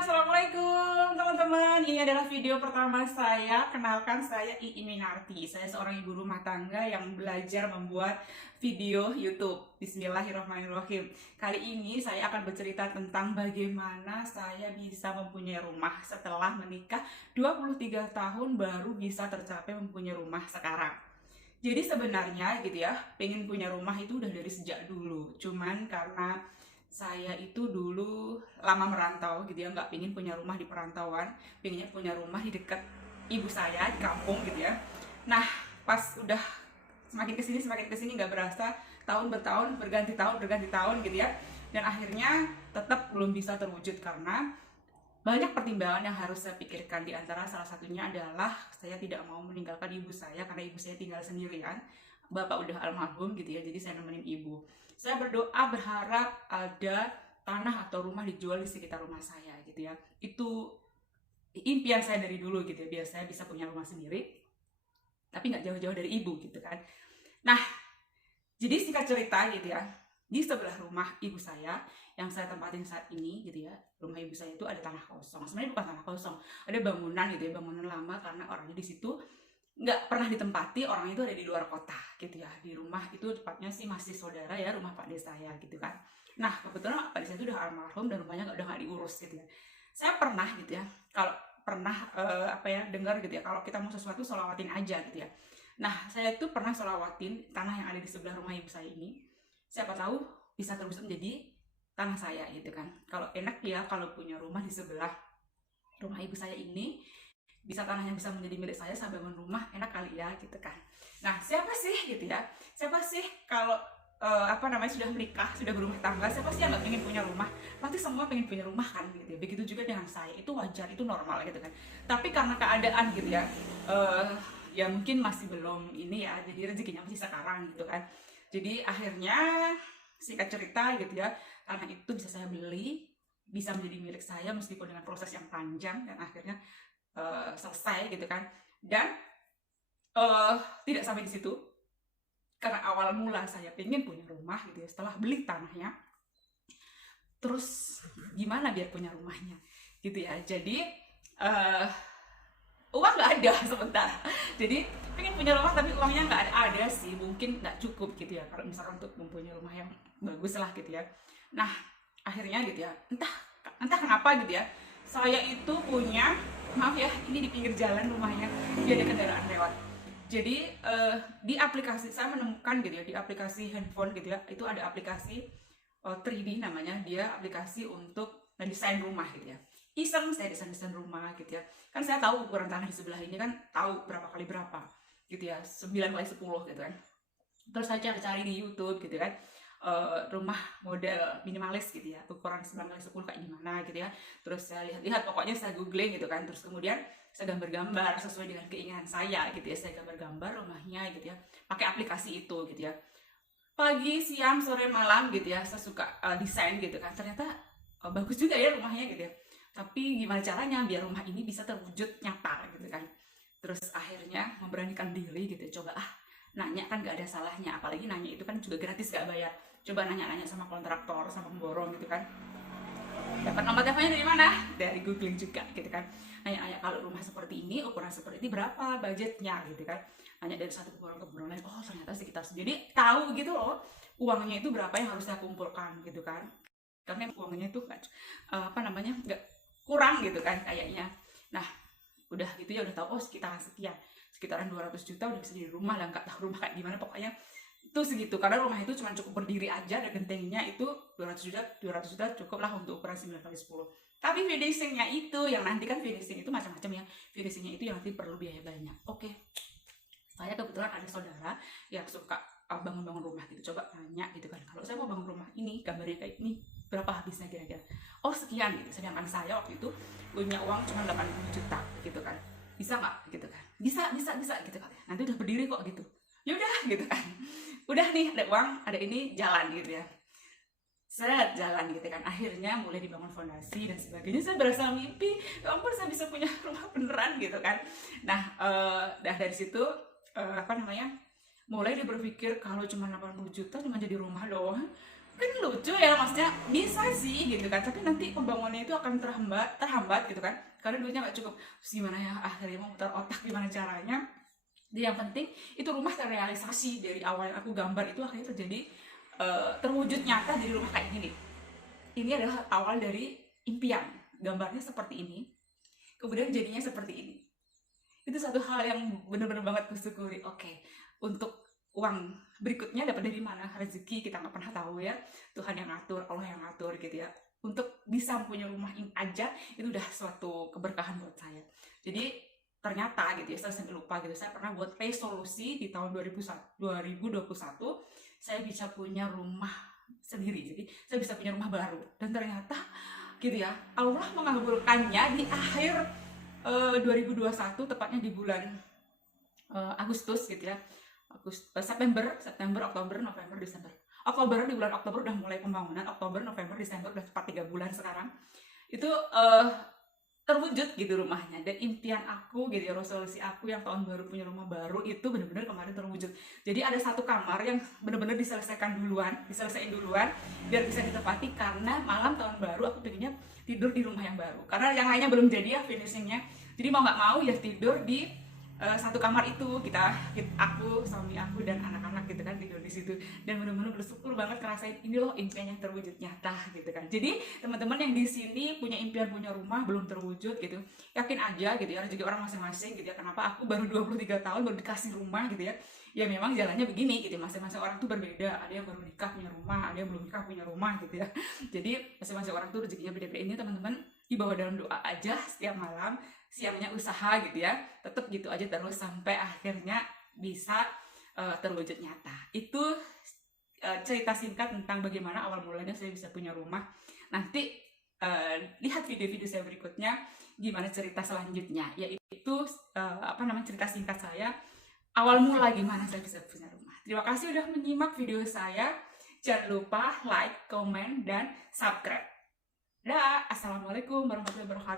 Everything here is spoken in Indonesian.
Assalamualaikum teman-teman. Ini adalah video pertama saya. Kenalkan, saya Ii Minarti. Saya seorang ibu rumah tangga yang belajar membuat video YouTube. Bismillahirrahmanirrahim. Kali ini saya akan bercerita tentang bagaimana saya bisa mempunyai rumah setelah menikah 23 tahun baru bisa tercapai mempunyai rumah sekarang. Jadi sebenarnya gitu ya, pengen punya rumah itu udah dari sejak dulu. Cuman karena saya itu dulu lama merantau gitu ya, nggak pengen punya rumah di perantauan, pengennya punya rumah di dekat ibu saya di kampung gitu ya. Nah, pas udah semakin kesini nggak berasa, tahun bertahun berganti tahun gitu ya, dan akhirnya tetap belum bisa terwujud karena banyak pertimbangan yang harus saya pikirkan. Di antara salah satunya adalah saya tidak mau meninggalkan ibu saya karena ibu saya tinggal sendirian. Bapak udah almarhum gitu ya, jadi saya nemenin ibu. Saya berdoa berharap ada tanah atau rumah dijual di sekitar rumah saya gitu ya. Itu impian saya dari dulu gitu ya, biar saya bisa punya rumah sendiri tapi nggak jauh-jauh dari ibu gitu kan. Nah, jadi singkat cerita gitu ya, di sebelah rumah ibu saya yang saya tempatin saat ini gitu ya, rumah ibu saya itu ada tanah kosong. Sebenarnya bukan tanah kosong, ada bangunan gitu ya, bangunan lama karena orangnya di situ nggak pernah ditempati, orang itu ada di luar kota gitu ya. Di rumah itu tepatnya sih masih saudara ya, rumah Pak Des saya gitu kan. Nah, kebetulan Pak Des itu udah almarhum dan rumahnya udah nggak diurus gitu ya. Saya pernah gitu ya, kalau pernah dengar gitu ya, kalau kita mau sesuatu solawatin aja gitu ya. Nah, saya itu pernah solawatin tanah yang ada di sebelah rumah ibu saya ini. Siapa tahu bisa terus menjadi tanah saya gitu kan. Kalau enak ya kalau punya rumah di sebelah rumah ibu saya ini, bisa tanahnya bisa menjadi milik saya bangun rumah, enak kali ya gitu kan. Nah, siapa sih gitu ya, siapa sih kalau sudah menikah, sudah berumah tangga, siapa sih yang nggak pengen punya rumah? Pasti semua pengen punya rumah kan gitu ya. Begitu juga dengan saya, itu wajar, itu normal gitu kan. Tapi karena keadaan gitu ya, ya mungkin masih belum ini ya, jadi rezekinya masih sekarang gitu kan. Jadi akhirnya singkat cerita gitu ya, tanah itu bisa saya beli, bisa menjadi milik saya meskipun dengan proses yang panjang, dan akhirnya selesai gitu kan. Dan tidak sampai di situ, karena awal mula saya pengen punya rumah gitu ya, setelah beli tanahnya, terus gimana biar punya rumahnya gitu ya. Jadi uang nggak ada sebentar, jadi pengen punya rumah tapi uangnya nggak ada sih, mungkin nggak cukup gitu ya kalau misalkan untuk mempunyai rumah yang bagus lah gitu ya. Nah, akhirnya gitu ya, entah kenapa gitu ya, saya itu punya, maaf ya, ini di pinggir jalan rumahnya, dia ada kendaraan lewat. Jadi di aplikasi saya menemukan gitu ya, di aplikasi handphone gitu ya, itu ada aplikasi 3D namanya, dia aplikasi untuk mendesain rumah gitu ya. Iseng saya desain rumah gitu ya, kan saya tahu ukuran tanah di sebelah ini kan, tahu berapa kali berapa gitu ya, 9 kali 10 gitu kan. Terus saya cari-cari di YouTube gitu kan, rumah model minimalis gitu ya, ukuran 9 kali 10 kayak gimana gitu ya. Terus saya lihat-lihat, pokoknya saya googling gitu kan. Terus kemudian saya gambar-gambar sesuai dengan keinginan saya gitu ya, saya gambar-gambar rumahnya gitu ya, pakai aplikasi itu gitu ya. Pagi, siang, sore, malam gitu ya, saya suka desain gitu kan. Ternyata bagus juga ya rumahnya gitu ya. Tapi gimana caranya biar rumah ini bisa terwujud nyata gitu kan. Terus akhirnya memberanikan diri gitu ya, coba nanya, kan gak ada salahnya, apalagi nanya itu kan juga gratis, gak bayar. Coba nanya-nanya sama kontraktor, sama pemborong gitu kan. Dapat nomor teleponnya dari mana? Dari googling juga gitu kan. Nanya-nanya, kalau rumah seperti ini, ukuran seperti ini, berapa budgetnya gitu kan. Nanya dari satu pemborong ke pemborong lain, oh ternyata sekitar, jadi tahu gitu loh uangnya itu berapa yang harus saya kumpulkan gitu kan. Karena uangnya itu nggak kurang gitu kan kayaknya. Nah, udah gitu ya, udah tahu oh sekitaran 200 juta udah bisa jadi rumah lah, nggak tahu rumah kayak gimana, pokoknya itu segitu. Karena rumah itu cuma cukup berdiri aja, dan gentengnya itu 200 juta cukup lah untuk ukuran 9 kali 10. Tapi finishingnya itu, yang nanti kan finishing itu macam-macam ya, finishingnya itu yang nanti perlu biaya banyak. Oke, saya kebetulan ada saudara yang suka bangun-bangun rumah gitu, coba tanya gitu kan, kalau saya mau bangun rumah ini, gambarnya kayak ini, berapa habisnya kira-kira? Oh sekian gitu. Sedangkan saya waktu itu punya uang cuma 80 juta gitu kan, bisa nggak gitu kan? Bisa gitu kan, nanti udah berdiri kok gitu. Ya udah gitu kan, udah nih ada uang, ada ini, jalan gitu ya, saya jalan gitu kan. Akhirnya mulai dibangun fondasi dan sebagainya. Saya berasa mimpi, ya ampun saya bisa punya rumah beneran gitu kan. Nah, dari situ mulai dia berpikir kalau cuma 80 juta cuma jadi rumah doang, Kan lucu ya, maksudnya bisa sih gitu kan, tapi nanti pembangunannya itu akan terhambat gitu kan, karena duitnya nggak cukup. Terus gimana ya, akhirnya mau muter otak gimana caranya. Jadi yang penting itu rumah terrealisasi dari awal yang aku gambar itu akhirnya terjadi, terwujud nyata jadi rumah kayak gini. Ini adalah awal dari impian, gambarnya seperti ini, kemudian jadinya seperti ini. Itu satu hal yang bener-bener banget kusyukuri. Oke, untuk uang berikutnya dapat dari mana, rezeki kita nggak pernah tahu ya, Tuhan yang ngatur, Allah yang ngatur gitu ya. Untuk bisa punya rumah ini aja itu udah suatu keberkahan buat saya. Jadi ternyata gitu ya, saya sampai lupa gitu, saya pernah buat resolusi di tahun 2021 saya bisa punya rumah sendiri, jadi saya bisa punya rumah baru. Dan ternyata gitu ya, Allah mengabulkannya di akhir 2021, tepatnya di bulan Agustus gitu ya. September, Oktober, November, Desember. Oktober, di bulan Oktober udah mulai pembangunan, Oktober, November, Desember udah tepat 3 bulan sekarang. Itu terwujud gitu rumahnya. Dan impian aku gitu ya, resolusi aku yang tahun baru punya rumah baru itu bener-bener kemarin terwujud. Jadi ada satu kamar yang bener-bener diselesain duluan biar bisa ditempati, karena malam tahun baru aku pengennya tidur di rumah yang baru, karena yang lainnya belum jadi ya finishingnya. Jadi mau nggak mau ya tidur di satu kamar itu, aku, suami aku dan anak-anak gitu kan tidur di situ. Dan benar-benar bersyukur banget ngerasain ini loh impian yang terwujud nyata gitu kan. Jadi teman-teman yang di sini punya impian punya rumah belum terwujud gitu, yakin aja gitu ya, rezeki orang masing-masing gitu ya. Kenapa aku baru 23 tahun baru dikasih rumah gitu ya, ya memang jalannya begini gitu, masing-masing orang tuh berbeda. Ada yang baru nikah punya rumah, ada yang belum nikah punya rumah gitu ya. Jadi masing-masing orang tuh rezekinya beda-beda. Ini teman-teman dibawa dalam doa aja setiap malam, siangnya usaha gitu ya, tetap gitu aja terus sampai akhirnya bisa terwujud nyata. Itu cerita singkat tentang bagaimana awal mulanya saya bisa punya rumah. Nanti lihat video-video saya berikutnya gimana cerita selanjutnya, yaitu cerita singkat saya awal mula gimana saya bisa punya rumah. Terima kasih udah menyimak video saya. Jangan lupa like, comment, dan subscribe. Dah, assalamualaikum warahmatullahi wabarakatuh.